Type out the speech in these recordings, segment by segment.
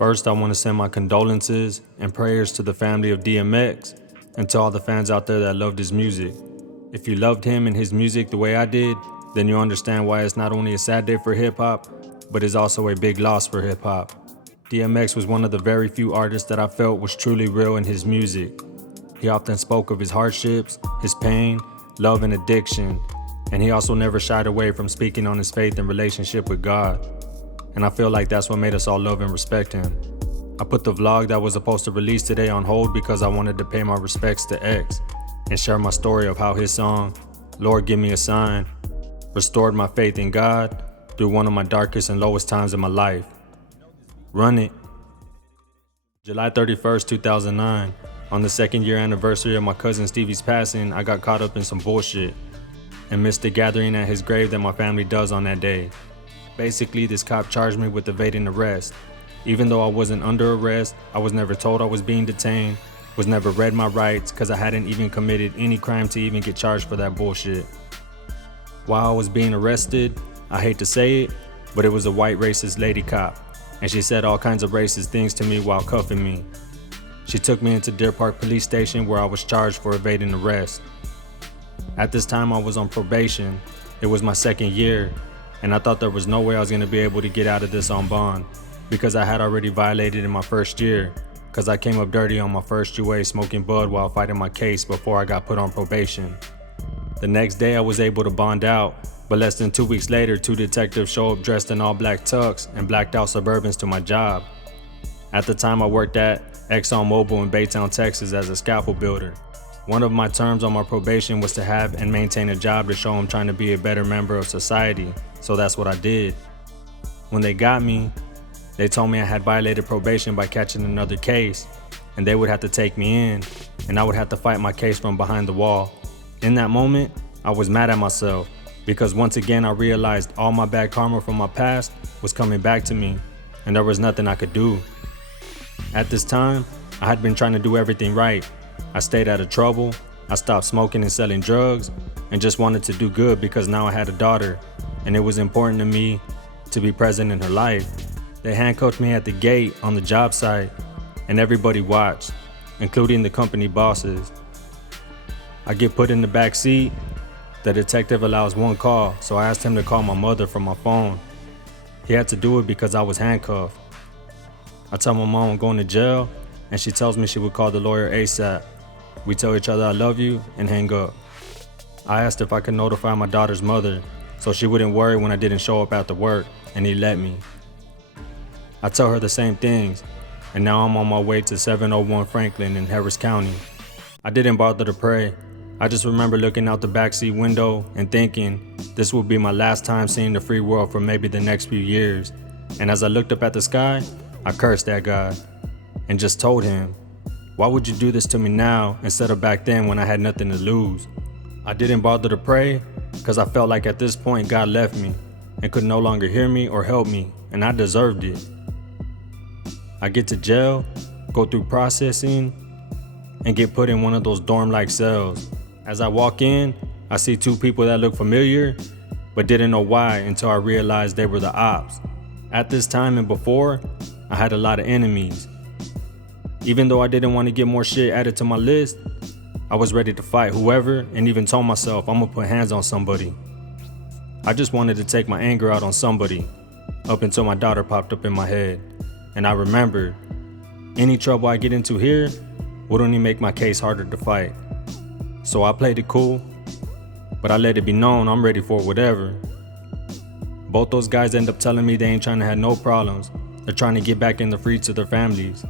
First, I want to send my condolences and prayers to the family of DMX and to all the fans out there that loved his music. If you loved him and his music the way I did, then you understand why it's not only a sad day for hip-hop, but is also a big loss for hip-hop. DMX was one of the very few artists that I felt was truly real in his music. He often spoke of his hardships, his pain, love and addiction, and he also never shied away from speaking on his faith and relationship with God. And I feel like that's what made us all love and respect him. I put the vlog that was supposed to release today on hold because I wanted to pay my respects to X and share my story of how his song, Lord Give Me a Sign, restored my faith in God through one of my darkest and lowest times in my life. Run it. July 31st, 2009, on the 2nd year anniversary of my cousin Stevie's passing, I got caught up in some bullshit and missed the gathering at his grave that my family does on that day. Basically, this cop charged me with evading arrest. Even though I wasn't under arrest, I was never told I was being detained, was never read my rights because I hadn't even committed any crime to even get charged for that bullshit. While I was being arrested, I hate to say it, but it was a white racist lady cop, and she said all kinds of racist things to me while cuffing me. She took me into Deer Park Police Station where I was charged for evading arrest. At this time I was on probation. It was my 2nd year, and I thought there was no way I was going to be able to get out of this on bond because I had already violated in my 1st year because I came up dirty on my first UA smoking bud while fighting my case before I got put on probation. The next day I was able to bond out, but less than 2 weeks later 2 detectives show up dressed in all black tux and blacked out Suburbans to my job. At the time I worked at ExxonMobil in Baytown, Texas as a scaffold builder. One of my terms on my probation was to have and maintain a job to show I'm trying to be a better member of society, so that's what I did. When they got me, they told me I had violated probation by catching another case, and they would have to take me in, and I would have to fight my case from behind the wall. In that moment, I was mad at myself, because once again I realized all my bad karma from my past was coming back to me, and there was nothing I could do. At this time, I had been trying to do everything right. I stayed out of trouble, I stopped smoking and selling drugs, and just wanted to do good because now I had a daughter, and it was important to me to be present in her life. They handcuffed me at the gate on the job site, and everybody watched, including the company bosses. I get put in the back seat. The detective allows one call, so I asked him to call my mother from my phone. He had to do it because I was handcuffed. I tell my mom I'm going to jail, and she tells me she would call the lawyer ASAP. We tell each other I love you and hang up. I asked if I could notify my daughter's mother so she wouldn't worry when I didn't show up after work, and he let me. I tell her the same things, and now I'm on my way to 701 Franklin in Harris County. I didn't bother to pray. I just remember looking out the backseat window and thinking this would be my last time seeing the free world for maybe the next few years. And as I looked up at the sky, I cursed that God and just told him, why would you do this to me now instead of back then when I had nothing to lose? I didn't bother to pray because I felt like at this point God left me and could no longer hear me or help me, and I deserved it. I get to jail, go through processing, and get put in one of those dorm-like cells. As I walk in, I see 2 people that look familiar, but didn't know why until I realized they were the ops. At this time and before, I had a lot of enemies. Even though I didn't want to get more shit added to my list, I was ready to fight whoever and even told myself I'm gonna put hands on somebody. I just wanted to take my anger out on somebody, up until my daughter popped up in my head. And I remembered, any trouble I get into here would only make my case harder to fight. So I played it cool, but I let it be known I'm ready for whatever. Both those guys end up telling me they ain't trying to have no problems. They're trying to get back in the free to their families.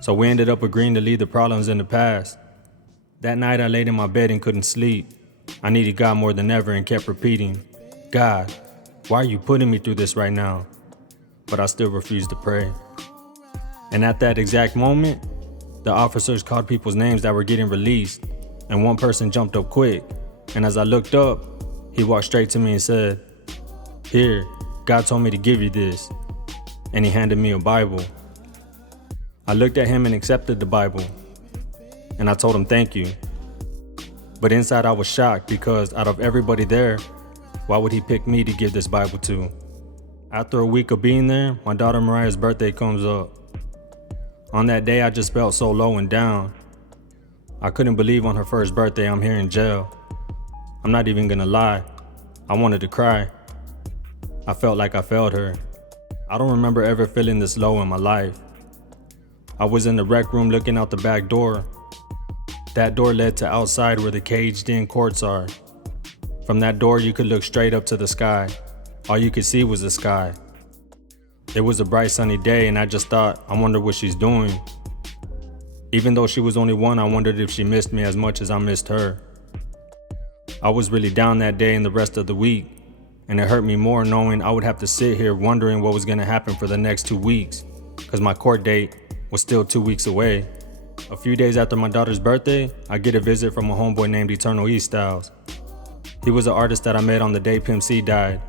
So we ended up agreeing to leave the problems in the past. That night I laid in my bed and couldn't sleep. I needed God more than ever and kept repeating, God, why are you putting me through this right now? But I still refused to pray. And at that exact moment, the officers called people's names that were getting released, and one person jumped up quick. And as I looked up, he walked straight to me and said, here, God told me to give you this. And he handed me a Bible. I looked at him and accepted the Bible, and I told him thank you. But inside I was shocked because out of everybody there, why would he pick me to give this Bible to? After a week of being there, my daughter Mariah's birthday comes up. On that day, I just felt so low and down. I couldn't believe on her first birthday I'm here in jail. I'm not even gonna lie, I wanted to cry. I felt like I failed her. I don't remember ever feeling this low in my life. I was in the rec room looking out the back door. That door led to outside where the caged-in courts are. From that door, you could look straight up to the sky. All you could see was the sky. It was a bright sunny day and I just thought, I wonder what she's doing. Even though she was only one, I wondered if she missed me as much as I missed her. I was really down that day and the rest of the week, and it hurt me more knowing I would have to sit here wondering what was gonna happen for the next 2 weeks, cause my court date was still 2 weeks away. A few days after my daughter's birthday, I get a visit from a homeboy named Eternal E Styles. He was an artist that I met on the day Pimp C died,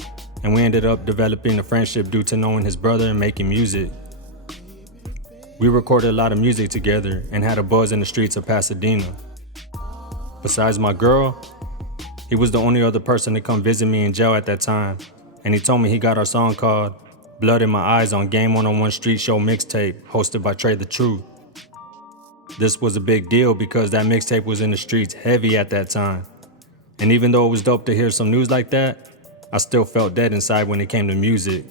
and we ended up developing a friendship due to knowing his brother and making music. We recorded a lot of music together and had a buzz in the streets of Pasadena. Besides my girl, he was the only other person to come visit me in jail at that time, and he told me he got our song called Blood in My Eyes on Game 101 Street Show mixtape hosted by Trey the Truth. This was a big deal because that mixtape was in the streets heavy at that time. And even though it was dope to hear some news like that, I still felt dead inside when it came to music.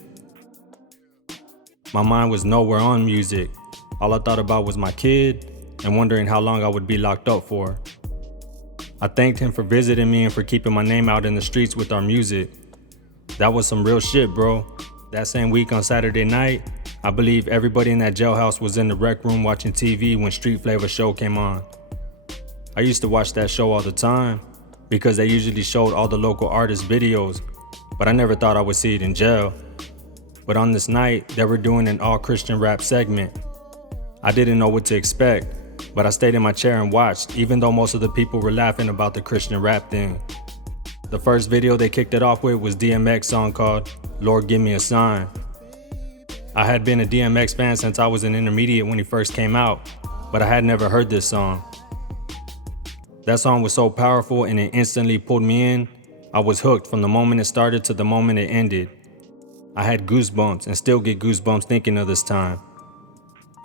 My mind was nowhere on music. All I thought about was my kid and wondering how long I would be locked up for. I thanked him for visiting me and for keeping my name out in the streets with our music. That was some real shit, bro. That same week on Saturday night, I believe everybody in that jailhouse was in the rec room watching TV when Street Flavor show came on. I used to watch that show all the time because they usually showed all the local artists' videos, but I never thought I would see it in jail. But on this night, they were doing an all-Christian rap segment. I didn't know what to expect, but I stayed in my chair and watched, even though most of the people were laughing about the Christian rap thing. The first video they kicked it off with was DMX song called Lord Give Me a Sign. I had been a DMX fan since I was an intermediate when he first came out, but I had never heard this song. That song was so powerful and it instantly pulled me in. I was hooked from the moment it started to the moment it ended. I had goosebumps and still get goosebumps thinking of this time.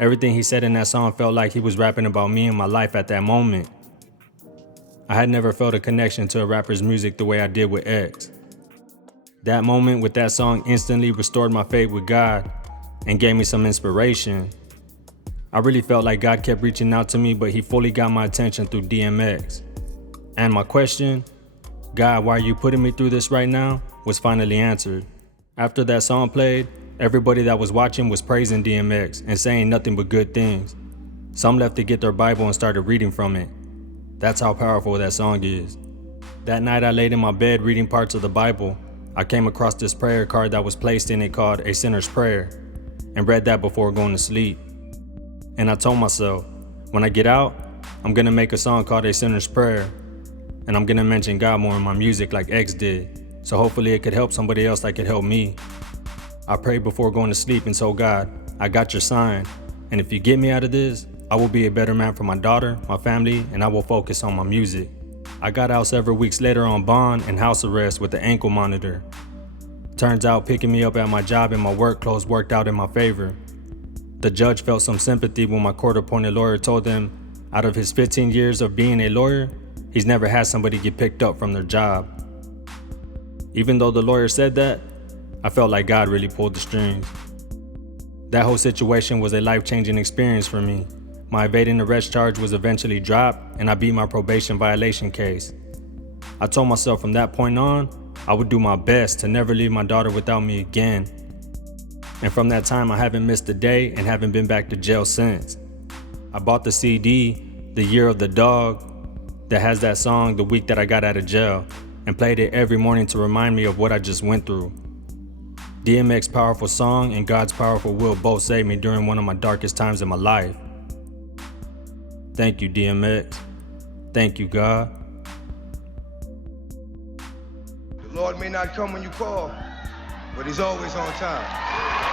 Everything he said in that song felt like he was rapping about me and my life at that moment. I had never felt a connection to a rapper's music the way I did with X. That moment with that song instantly restored my faith with God and gave me some inspiration. I really felt like God kept reaching out to me, but he fully got my attention through DMX. And my question, God, why are you putting me through this right now, was finally answered. After that song played, everybody that was watching was praising DMX and saying nothing but good things. Some left to get their Bible and started reading from it. That's how powerful that song is. That night I laid in my bed reading parts of the Bible. I came across this prayer card that was placed in it called A Sinner's Prayer, and read that before going to sleep. And I told myself, when I get out, I'm gonna make a song called A Sinner's Prayer, and I'm gonna mention God more in my music like X did, so hopefully it could help somebody else like it helped me. I prayed before going to sleep and told God, I got your sign, and if you get me out of this, I will be a better man for my daughter, my family, and I will focus on my music. I got out several weeks later on bond and house arrest with the ankle monitor. Turns out picking me up at my job and my work clothes worked out in my favor. The judge felt some sympathy when my court-appointed lawyer told him, out of his 15 years of being a lawyer, he's never had somebody get picked up from their job. Even though the lawyer said that, I felt like God really pulled the strings. That whole situation was a life-changing experience for me. My evading arrest charge was eventually dropped, and I beat my probation violation case. I told myself from that point on, I would do my best to never leave my daughter without me again. And from that time, I haven't missed a day and haven't been back to jail since. I bought the CD, The Year of the Dog, that has that song the week that I got out of jail, and played it every morning to remind me of what I just went through. DMX's powerful song and God's powerful will both saved me during one of my darkest times in my life. Thank you, DMX. Thank you, God. The Lord may not come when you call, but he's always on time.